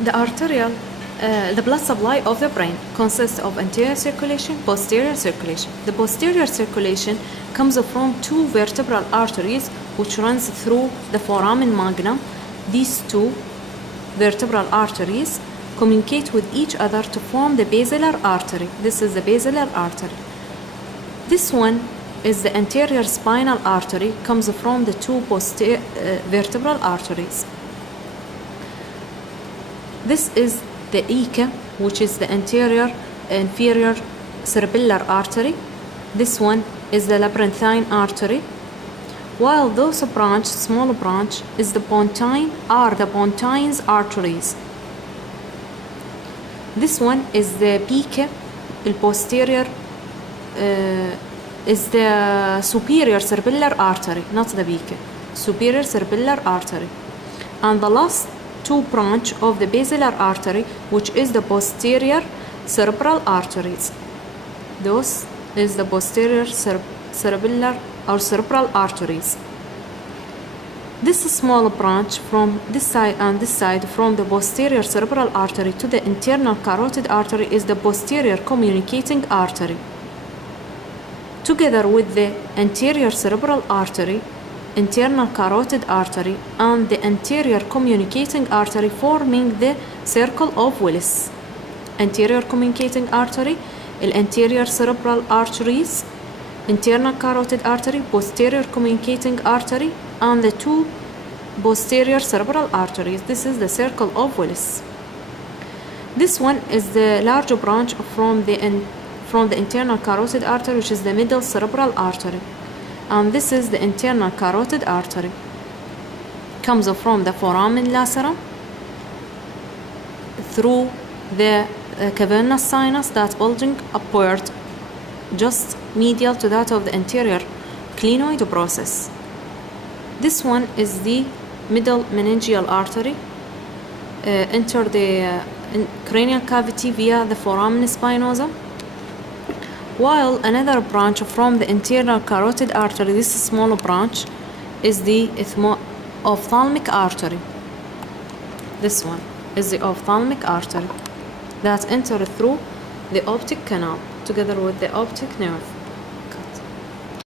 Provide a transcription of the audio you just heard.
The blood supply of the brain consists of anterior circulation, posterior circulation. The posterior circulation comes from two vertebral arteries which runs through the foramen magnum. These two vertebral arteries communicate with each other to form the basilar artery. This is the basilar artery. This one is the anterior spinal artery, comes from the two vertebral arteries. This is the ICA, which is the anterior inferior cerebellar artery. This one is the labyrinthine artery. While those small branch is the pontine, are the pontines arteries. This one is the PICA, the posterior, is the superior cerebellar artery, not the PICA, superior cerebellar artery. And the last two branch of the basilar artery, which is the posterior cerebral arteries. Those is the posterior cerebellar or cerebral arteries. This small branch from this side and this side from the posterior cerebral artery to the internal carotid artery is the posterior communicating artery. Together with the anterior cerebral artery, internal carotid artery, and the anterior communicating artery forming the circle of Willis. Anterior communicating artery, anterior cerebral arteries, internal carotid artery, posterior communicating artery, and the two posterior cerebral arteries. This is the circle of Willis. This one is the larger branch from the internal carotid artery, which is the middle cerebral artery. And this is the internal carotid artery. Comes from the foramen lacerum through the cavernous sinus that bulging upward, just medial to that of the anterior clinoid process. This one is the middle meningeal artery. Enter the cranial cavity via the foramen spinosum. While another branch from the internal carotid artery, this small branch, is the ophthalmic artery. This one is the ophthalmic artery that enters through the optic canal together with the optic nerve.